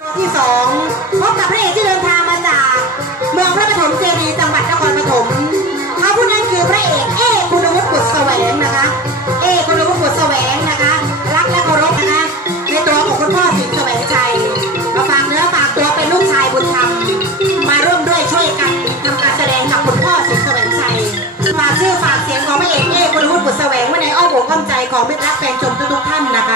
ที่สองพบกับพระเอกที่เดินทางมาจาก เมืองพระปฐมเจดีย์จังหวัดนครปฐมเขาผู้นั้นคือพระเอกเอคุณวุฒิบุตรแสวงนะคะ เอคุณวุฒิบุตรแสวงนะคะ รักและเคารพนะคะในตัวของคุณพ่อสิงห์แสวงชัยมาฝากเนื้อฝากตัวเป็นลูกชายบุญธรรมมาร่วมด้วยช่วยกันทำการแสดงกับคุณพ่อสิงห์แสวงชัยฝากชื่อฝากเสียงของพระเอกเอคุณวุฒิบุตรแสวงไว้ในอ้อมอกอ้อมใจของมิตรรักแฟนชมทุกๆท่านนะคะ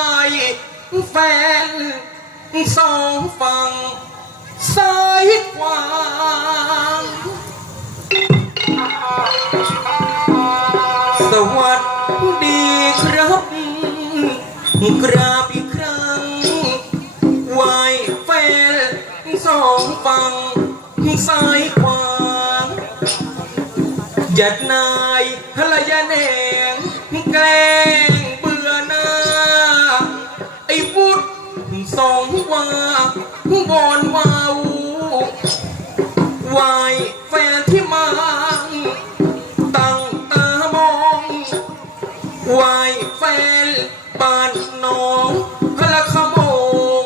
แฟนสองฝั่งซ้ายขวางสวัสดีครับ กราบอีกครั้งไหวายแฟนสองฝั่งซ้ายขวางหยัดนายภรรยาแหนงแกล สองว่าบอนวาววายแฟนที่มาตั้งตามองวายแฟนบ้านน้องพระขโมง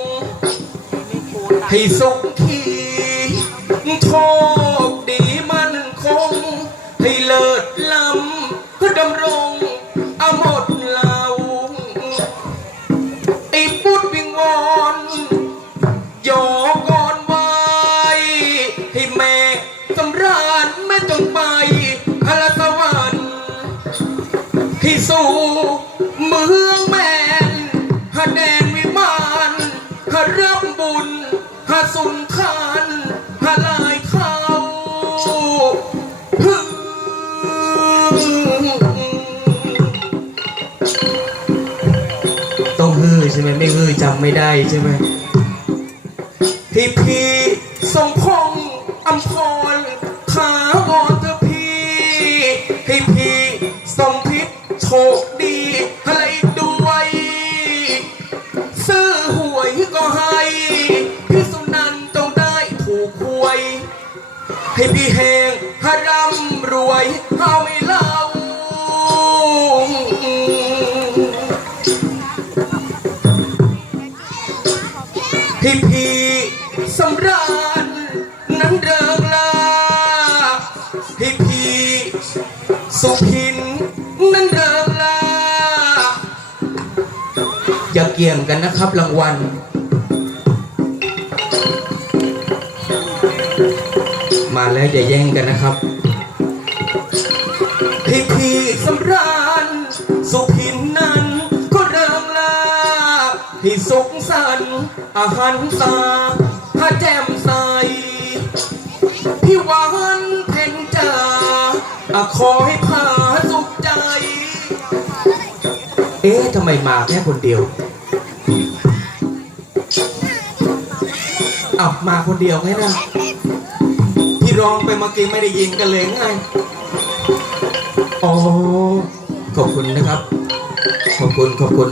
ให้สุขีโชคดีมันคง ให้เลิศล้ำก็ดำรง ที่สู่เมืองแมนหาแดนวิมานหารับบุญหาสุนทานหาลายเขาฮึ่มต้องฮือใช่ไหมไม่ฮือจำไม่ได้ใช่ไหมที่พี่ทรงพงษ์อำพรขาวอนเธอพี่ให้พี่สมพิ ษโชคดีอะไรด้วย ซื้อหวยก็ให้พี่สุนันท์ต้องได้ถูกหวย ให้พี่แหงหาร่ำรวยเอาไม่เล่า ให้พี่สำราญ อย่าเกี่ยงกันนะครับรางวัล มาแล้วอย่าแย่งกันนะครับให้พี่สำราญสุพินนั้น ก็เริงลาให้สุขสันต์อาหารตาถ้าแจ่มใส พี่หวานเพ่งจ๋าอะขอให้พาสุขใจ เอ๊ะทำไมมาแค่คนเดียว อับมาคนเดียวไงนะพี่ร้องไปเมื่อกี้ไม่ได้ยินกันเลยไงอ๋อขอบคุณนะครับ ขอบคุณขอบคุณ